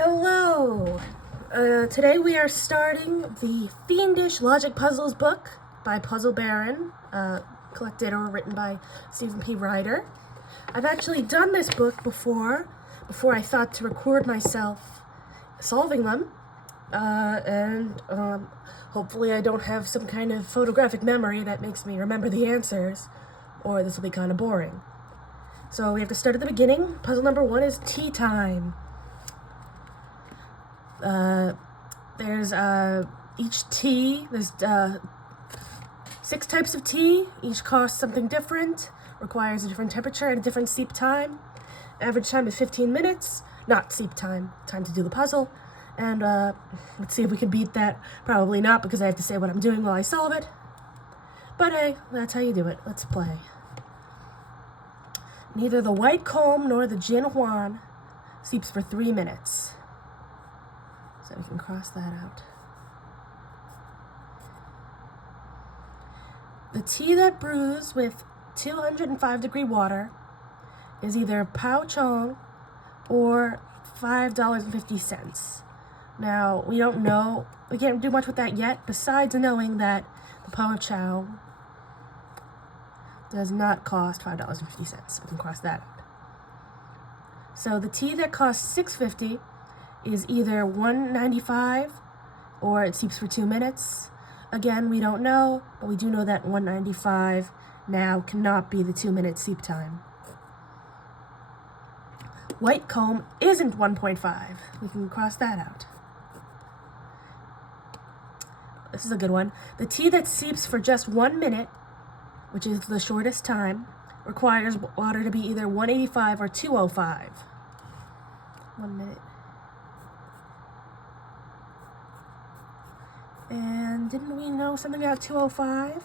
Hello! Today we are starting the Fiendish Logic Puzzles book by Puzzle Baron, collected or written by Stephen P. Ryder. I've actually done this book before I thought to record myself solving them, and hopefully I don't have some kind of photographic memory that makes me remember the answers, or this will be kind of boring. So we have to start at the beginning. Puzzle number 1 is tea time. There's each tea, there's 6 types of tea, each costs something different, requires a different temperature and a different steep time. Average time is 15 minutes, not steep time to do the puzzle. And let's see if we can beat that. Probably not, because I have to say what I'm doing while I solve it. But hey, that's how you do it. Let's play. Neither the white comb nor the Jin Huan steeps for 3 minutes. So we can cross that out. The tea that brews with 205-degree water is either Pao Chong or $5.50. Now, we don't know, we can't do much with that yet, besides knowing that the Pao Chong does not cost $5.50. We can cross that out. So the tea that costs $6.50 is either $1.95 or it steeps for 2 minutes. Again, we don't know, but we do know that $1.95 now cannot be the 2-minute steep time. White comb isn't 1.5. We can cross that out. This is a good one. The tea that steeps for just 1 minute, which is the shortest time, requires water to be either 185 or 205. 1 minute. And didn't we know something about 205?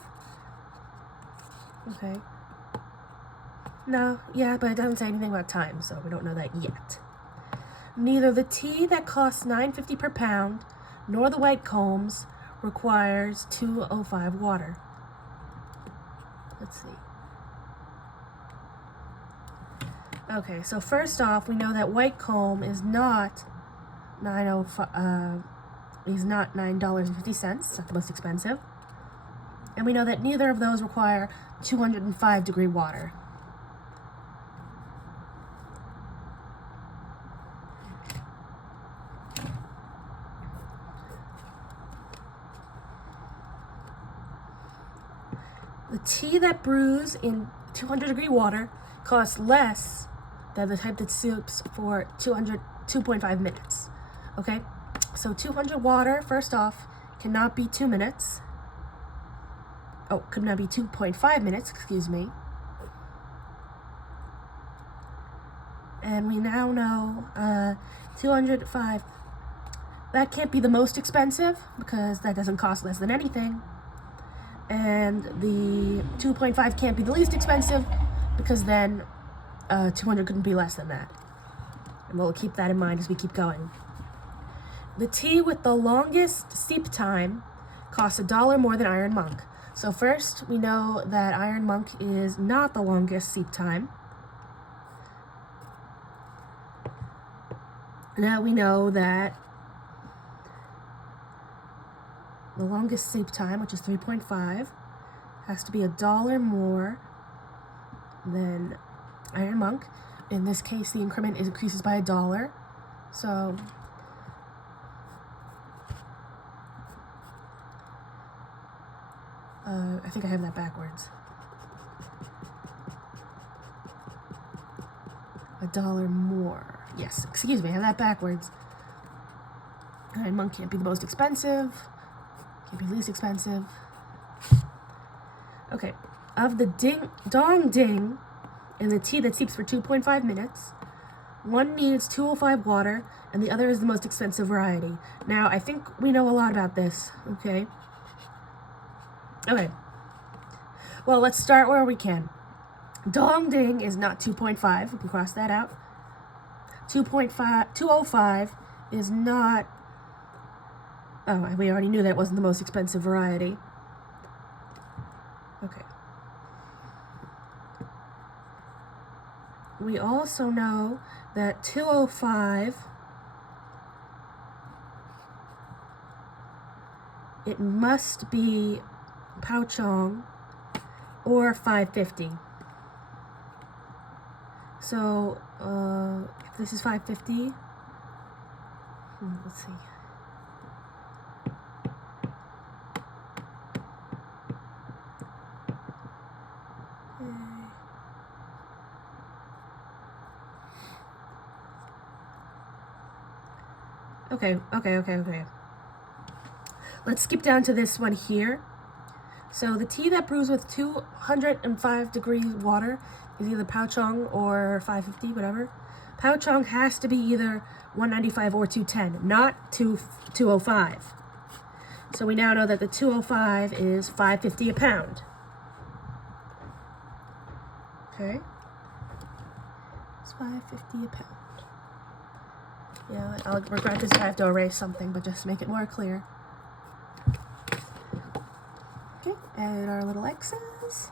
Okay. No, yeah, but it doesn't say anything about time, so we don't know that yet. Neither the tea that costs $9.50 per pound nor the white combs requires 205 water. Let's see. Okay, so first off, we know that white comb is not $9.50. It's not the most expensive. And we know that neither of those require 205-degree water. The tea that brews in 200-degree water costs less than the type that steeps for 2.5 minutes. Okay? So 200 water, first off, cannot be 2 minutes. Oh, could not be 2.5 minutes, excuse me. And we now know 205. That can't be the most expensive, because that doesn't cost less than anything. And the 2.5 can't be the least expensive, because then 200 couldn't be less than that. And we'll keep that in mind as we keep going. The tea with the longest steep time costs $1 more than Iron Monk. So first, we know that Iron Monk is not the longest steep time. Now we know that the longest steep time, which is 3.5, has to be $1 more than Iron Monk. In this case, the increment increases by $1. So I think I have that backwards. $1 more. Yes, excuse me, I have that backwards. Iron Monk can't be the most expensive. Can't be least expensive. Okay. Of the dong ding in the tea that steeps for 2.5 minutes, one needs 205 water, and the other is the most expensive variety. Now, I think we know a lot about this, okay? Okay. Well, let's start where we can. Dong ding is not 2.5. We can cross that out. 205 is not... Oh, we already knew that wasn't the most expensive variety. Okay. We also know that 205 it must be Pao Chong or 550. So, if this is 550, let's see. Okay. Let's skip down to this one here. So the tea that brews with 205 degree water is either Pao Chong or 550, whatever. Pao Chong has to be either 195 or 210, not 205. So we now know that the 205 is 550 a pound. Okay. It's 550 a pound. Yeah, I'll regret this if I have to erase something, but just to make it more clear. Okay, and our little X's.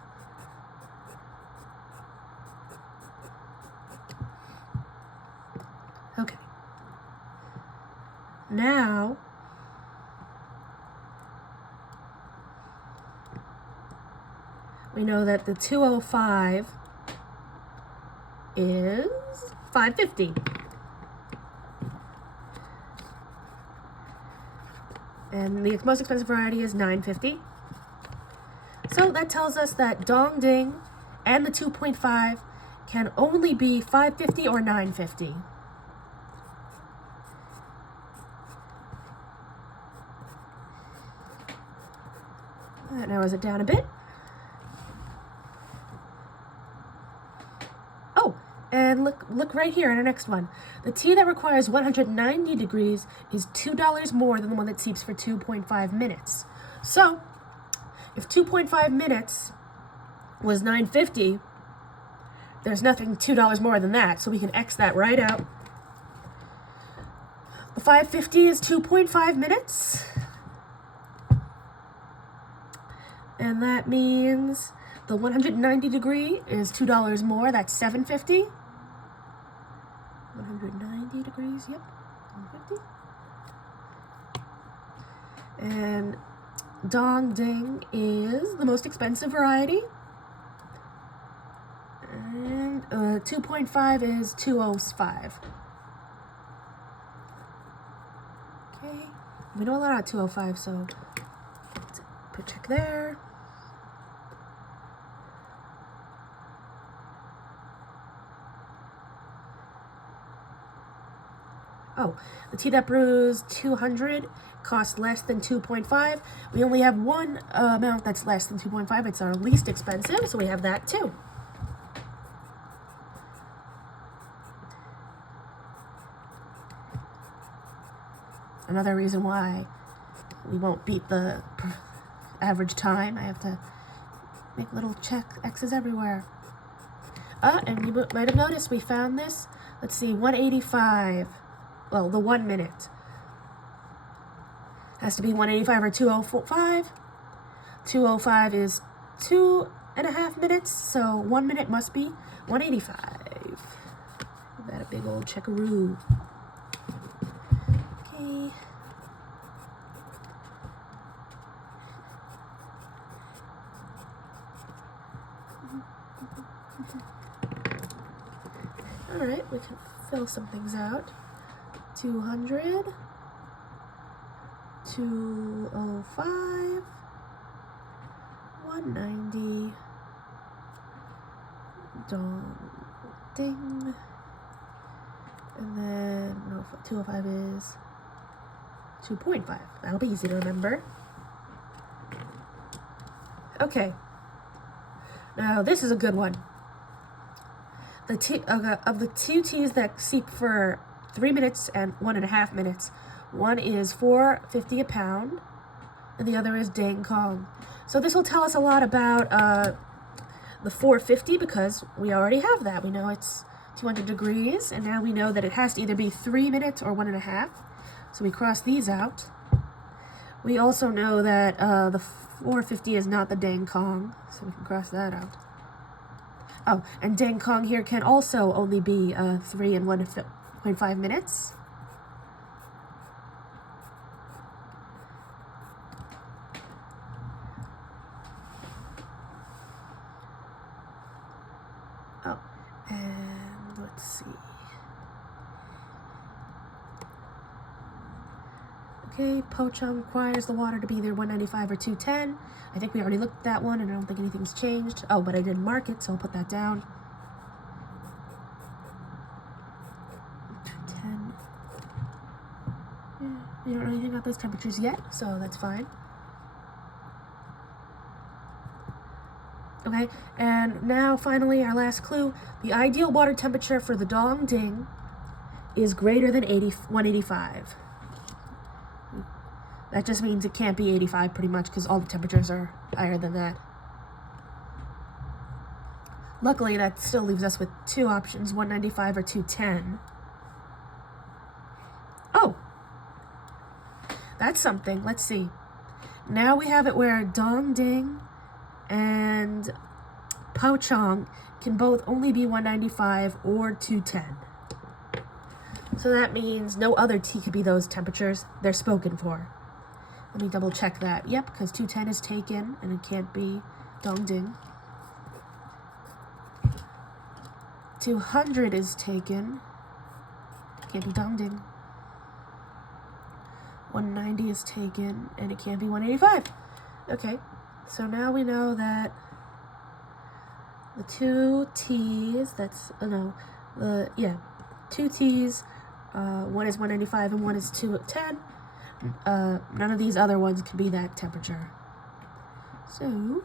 Okay. Now, we know that the 205 is 550. And the most expensive variety is 950. So that tells us that Dong Ding and the 2.5 can only be 550 or 950. That narrows it down a bit. Oh, and look right here in our next one. The tea that requires 190 degrees is $2 more than the one that steeps for 2.5 minutes. So, if 2.5 minutes was $9.50, there's nothing $2 more than that, so we can X that right out. The 550 is 2.5 minutes. And that means the 190 degree is $2 more, that's $7.50. 190 degrees, yep, 150. And Dong Ding is the most expensive variety. And 2.5 is 205. Okay, we know a lot about 205, so let's put check there. Oh, the tea that brews 200 costs less than 2.5. We only have one amount that's less than 2.5. It's our least expensive, so we have that too. Another reason why we won't beat the average time. I have to make little check X's everywhere. And you might have noticed we found this. Let's see, 185. Well, the 1 minute has to be 185 or 205. 205 is 2.5 minutes, so 1 minute must be 185. Give that a big old checkaroo. Okay. All right, we can fill some things out. 200, 205, 190, Dong Ding, and then 205 is 2.5. That'll be easy to remember. Okay, now this is a good one. The tea, of the two teas that steep for 3 minutes and 1.5 minutes. One is $4.50 a pound, and the other is Dang Kong. So this will tell us a lot about the $4.50 because we already have that. We know it's 200 degrees, and now we know that it has to either be 3 minutes or 1.5. So we cross these out. We also know that the $4.50 is not the Dang Kong, so we can cross that out. Oh, and Dang Kong here can also only be 3 and 1.5 minutes. Okay, Pochung requires the water to be either 195 or 210. I think we already looked at that one, and I don't think anything's changed. Oh, but I didn't mark it, so I'll put that down. 210. Yeah, we don't know anything about those temperatures yet, so that's fine. Okay, and now finally our last clue. The ideal water temperature for the Dong Ding is greater than 185. That just means it can't be 85 pretty much because all the temperatures are higher than that. Luckily, that still leaves us with two options, 195 or 210. Oh, that's something. Let's see. Now we have it where Dong Ding and Pochung can both only be 195 or 210. So that means no other tea could be those temperatures. They're spoken for. Let me double check that. Yep, because 210 is taken and it can't be Dong Ding. 200 is taken. Can't be Dong Ding. 190 is taken and it can't be 185. Okay, so now we know that the two T's, two T's, one is 195 and one is 210. None of these other ones can be that temperature. So,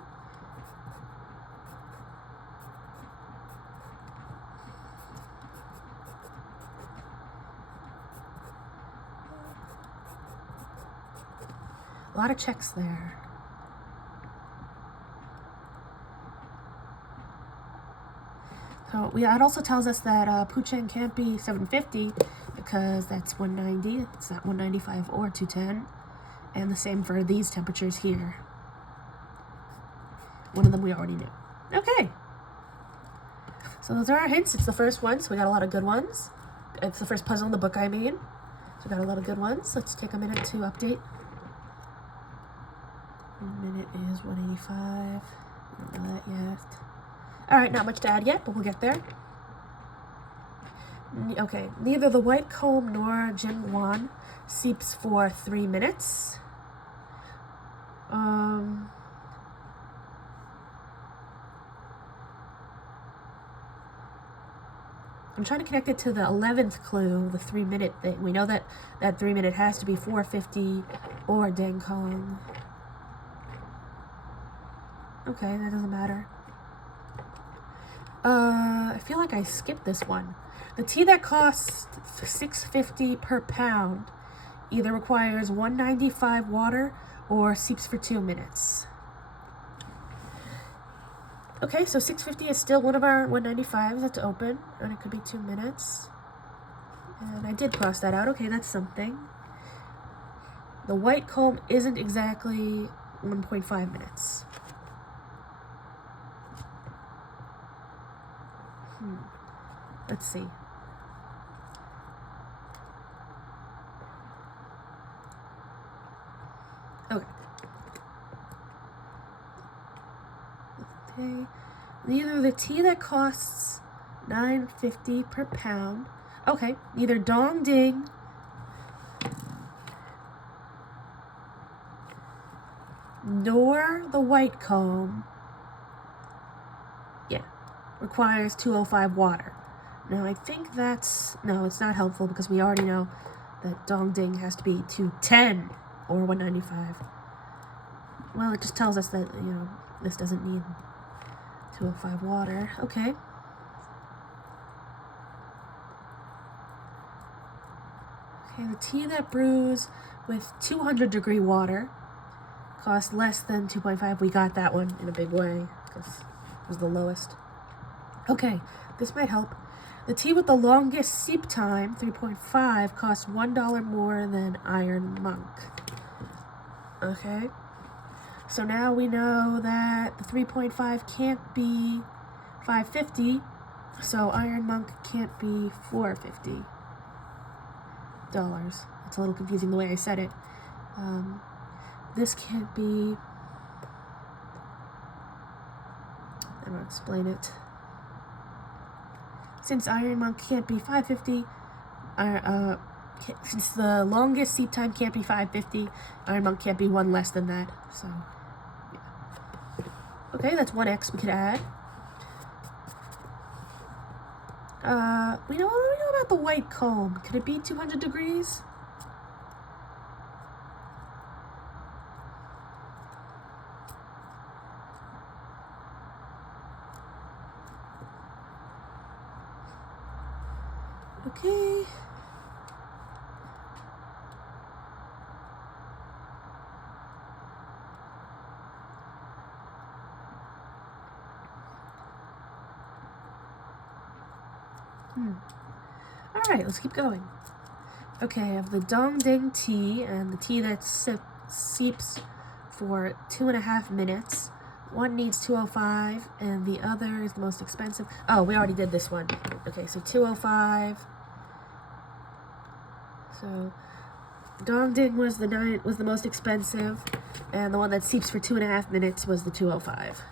a lot of checks there. So it also tells us that Pucheng can't be 750 because that's 190. It's not 195 or 210. And the same for these temperatures here. One of them we already knew. Okay. So those are our hints. It's the first one, so we got a lot of good ones. It's the first puzzle in the book, I mean. So we got a lot of good ones. Let's take a minute to update. Minute is 185. We don't know that yet. Alright, not much to add yet, but we'll get there. Okay, neither the white comb nor Jingwan seeps for 3 minutes. I'm trying to connect it to the 11th clue, the 3-minute thing. We know that 3 minute has to be 450 or Deng Kong. Okay, that doesn't matter. I feel like I skipped this one. The tea that costs $6.50 per pound either requires 195 water or seeps for 2 minutes. Okay, so $6.50 is still one of our 195s that's open, and it could be 2 minutes. And I did cross that out. Okay, that's something. The white comb isn't exactly 1.5 minutes. Let's see. Okay. Neither the tea that costs $9.50 per pound. Okay. Neither Dong Ding nor the white comb, requires 205 water. Now I think no, it's not helpful because we already know that Dong Ding has to be 210 or 195. Well, it just tells us that, this doesn't need 205 water. Okay. Okay, the tea that brews with 200 degree water costs less than 2.5. We got that one in a big way because it was the lowest. Okay, this might help. The tea with the longest seep time, 3.5, costs $1 more than Iron Monk. Okay, so now we know that the 3.5 can't be $5.50, so Iron Monk can't be $4.50. It's a little confusing the way I said it. This can't be... I don't explain it. Since Iron Monk can't be $5.50, since the longest seep time can't be 550, Iron Monk can't be one less than that. So, yeah. Okay, that's 1x we could add. What do we know about the white comb? Could it be 200 degrees? Okay. Alright, let's keep going. Okay, I have the Dong Ding tea and the tea that seeps for 2.5 minutes. One needs 205 and the other is the most expensive. Oh, we already did this one. Okay, so 205. So Dong Ding was the most expensive, and the one that seeps for 2.5 minutes was the 205.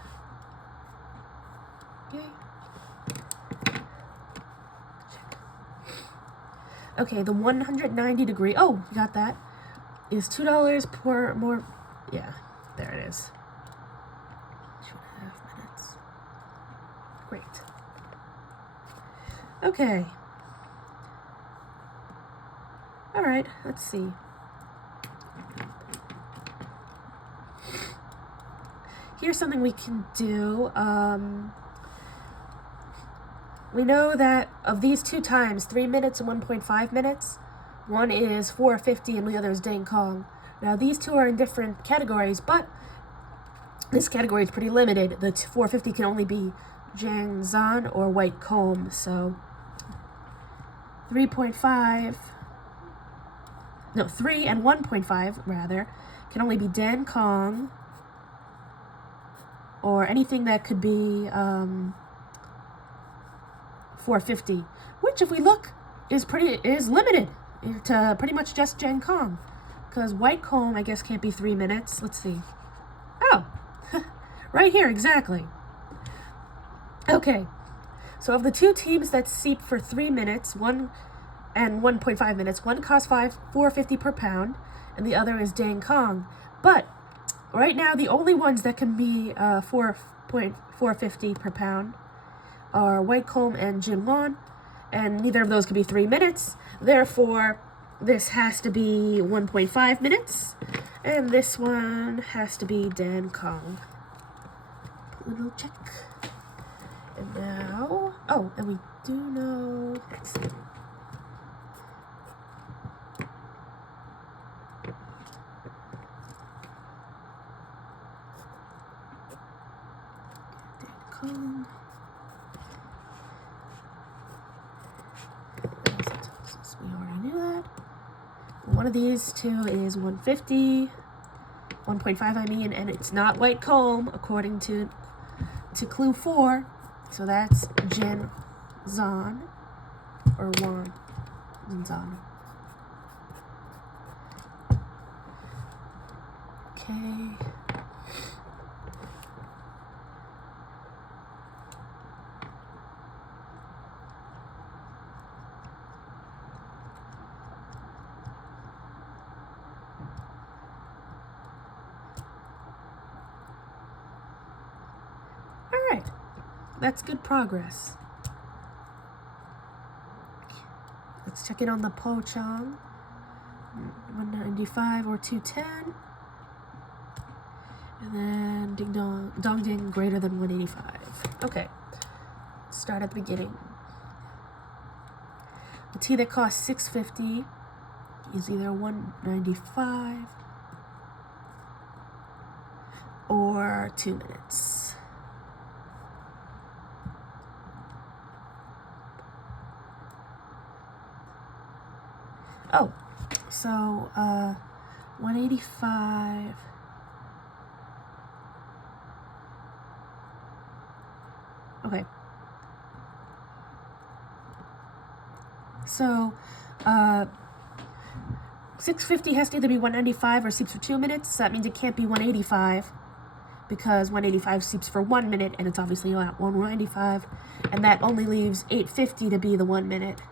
Okay, the 190 degree, oh, you got that, is $2 per more, yeah, there it is. 2.5 minutes. Great. Okay. Alright, let's see. Here's something we can do. We know that of these two times, 3 minutes and 1.5 minutes, one is 450 and the other is Dang Kong. Now these two are in different categories, but this category is pretty limited. The 450 can only be Jang Zan or White Comb, so 3.5, no, 3 and 1.5 rather, can only be Dan Kong or anything that could be 450, which if we look is limited to pretty much just Jang Kong, because White Comb I guess can't be 3 minutes. Let's see. Oh, right here exactly. Okay, so of the two teams that seep for 3 minutes, 1 and 1.5 minutes, one costs $4.50 per pound, and the other is Dang Kong. But right now, the only ones that can be $4.50 per pound are White Comb and Jinwon, and neither of those can be 3 minutes. Therefore, this has to be 1.5 minutes, and this one has to be Dan Kong. Little check. And now, oh, and we do know, let's see. Dan Kong. We already knew that. One of these two is 150, 1.5 I mean, and it's not White Comb according to clue 4. So that's Jin Zan or Wan Zan. Okay. Alright, that's good progress. Let's check it on the Po Chang. 195 or 210. And then Ding Dong, Dong Ding greater than 185. Okay, start at the beginning. The tea that costs $6.50 is either 195 or 2 minutes. Oh, so 185. Okay. So 650 has to either be 195 or seeps for 2 minutes. So that means it can't be 185 because 185 seeps for 1 minute and it's obviously not 195, and that only leaves 850 to be the 1 minute.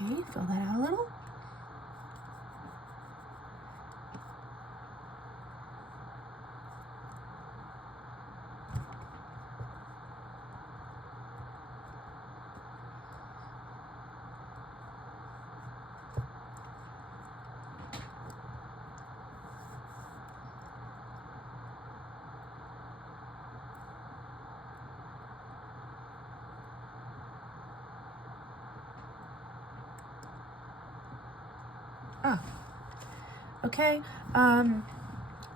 Okay, fill that out a little. Ah, okay.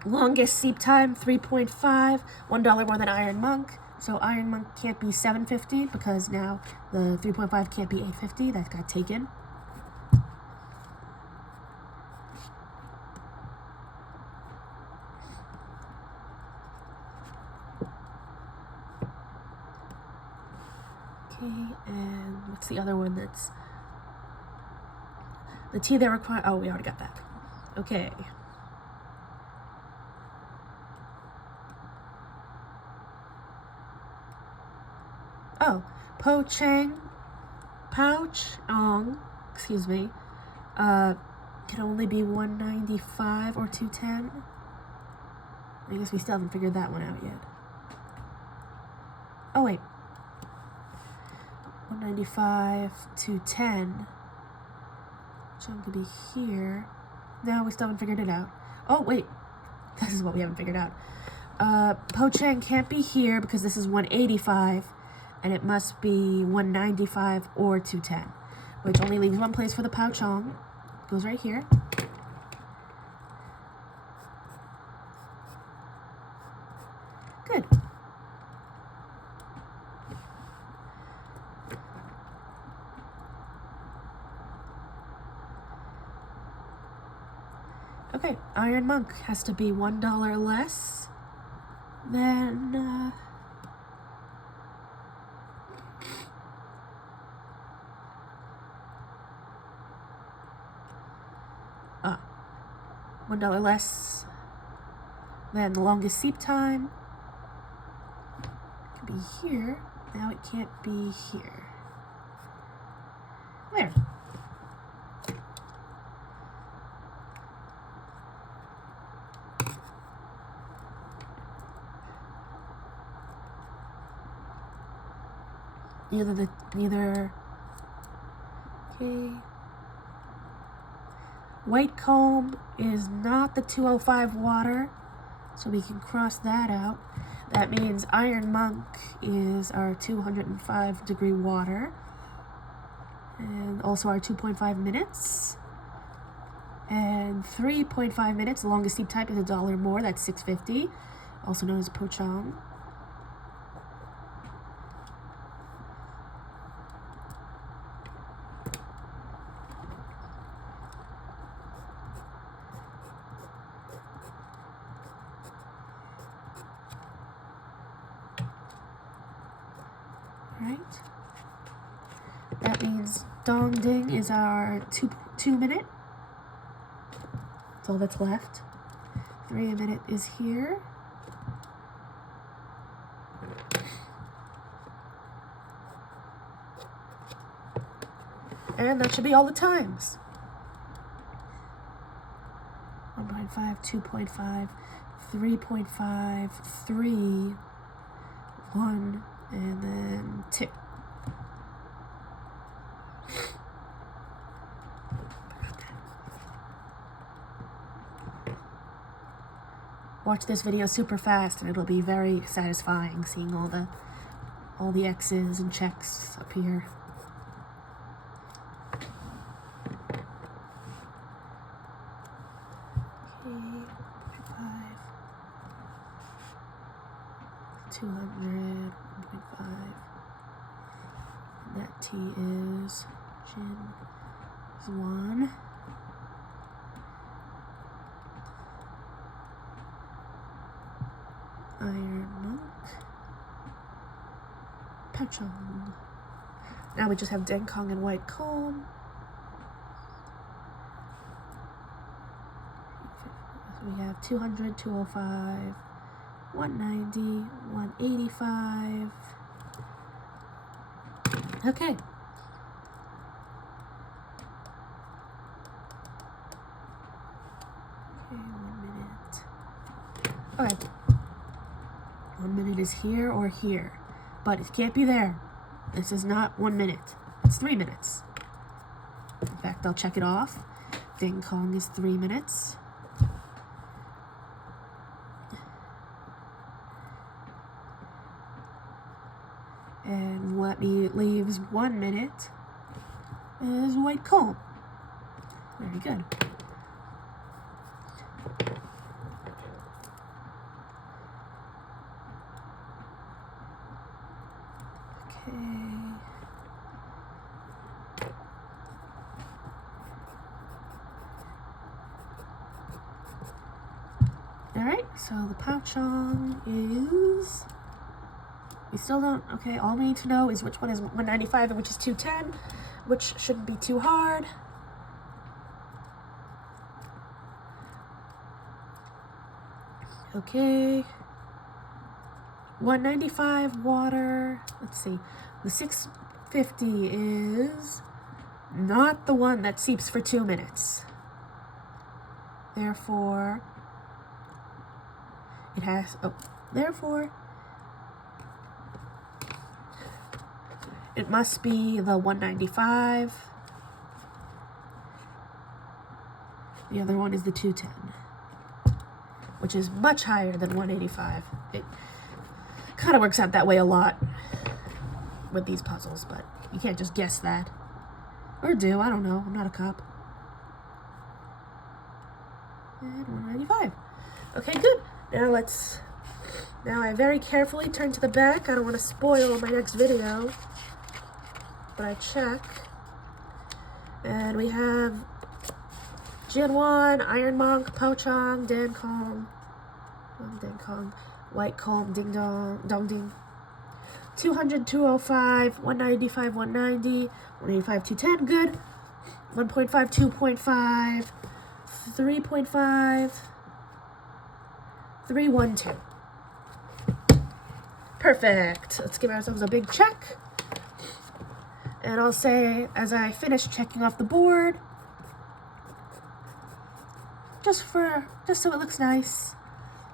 Longest seep time, 3.5, $1 more than Iron Monk. So Iron Monk can't be $7.50 because now the 3.5 can't be $8.50. That got taken. Okay, and what's the other one that's the tea they require? Oh, we already got that. Okay. Oh, excuse me, can only be 195 or 210. I guess we still haven't figured that one out yet. Oh wait, 195, 210. Chong could be here. No, we still haven't figured it out. Oh wait, this is what we haven't figured out. Po Chang can't be here because this is 185. And it must be 195 or 210, which only leaves one place for the Pao Chong. Goes right here. Good. Okay, Iron Monk has to be $1 less than $1 less than the longest seep time. It can be here. Now it can't be here. Where? Neither. Okay. White comb is not the 205 water, so we can cross that out. That means Iron Monk is our 205 degree water, and also our 2.5 minutes. And 3.5 minutes, the longest seep type is $1 more, that's $6.50, also known as Po Chang. Right. That means Dong Ding is our 2 minute. That's all that's left. 3 minute is here. And that should be all the times. 1.5, 2.5, 3.5, 3, 1, and then 2. Watch this video super fast and it'll be very satisfying seeing all the X's and checks up here. Okay, 5, 200, 1.5. And that T is Jin is 1. Iron Monk. Po Chang. Now we just have Deng Kong and White Comb. So we have 200, 205, 190, 185. Okay. 1 minute. Okay. 1 minute is here or here, but it can't be there. This is not 1 minute. It's 3 minutes. In fact, I'll check it off. Ding Kong is 3 minutes. And what leaves 1 minute is white comb. Very good. Okay. Alright, so the Pouchong is... We still don't... Okay, all we need to know is which one is 195 and which is 210, which shouldn't be too hard. Okay. 195 water. Let's see. The 650 is not the one that seeps for 2 minutes. Therefore, it has... Oh, therefore, it must be the 195. The other one is the 210, which is much higher than 185. It kind of works out that way a lot with these puzzles, but you can't just guess that. Or do, I don't know. I'm not a cop. And 195. Okay, good. Now I very carefully turn to the back. I don't want to spoil my next video, but I check. And we have Jianwan, Iron Monk, Pouchong, Dan Kong, White Comb, Ding Dong, Dong Ding. 200, 205, 195, 190, 185, 210, good. 1.5, 2.5, 3.5, 312. Perfect. Let's give ourselves a big check. And I'll say, as I finish checking off the board, just so it looks nice,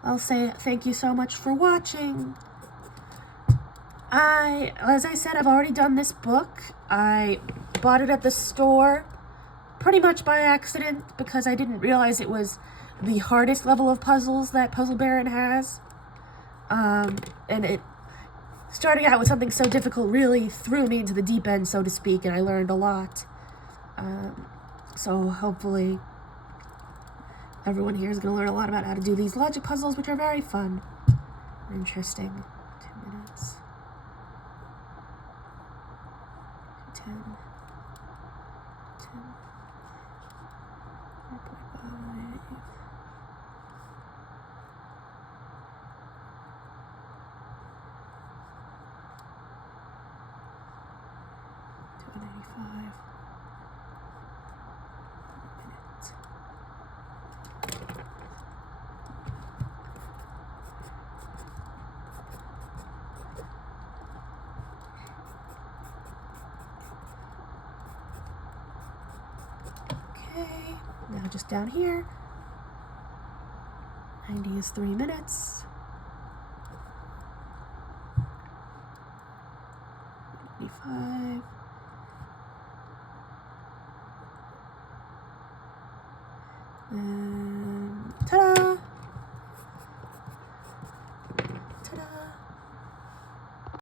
I'll say thank you so much for watching. As I said, I've already done this book. I bought it at the store pretty much by accident because I didn't realize it was the hardest level of puzzles that Puzzle Baron has. And it, starting out with something so difficult really threw me into the deep end, so to speak, and I learned a lot. So hopefully everyone here is going to learn a lot about how to do these logic puzzles, which are very fun and interesting. 2 minutes. 10. 10. 4.5. 295. Minutes. Okay, now just down here, 90 is 3 minutes. 95.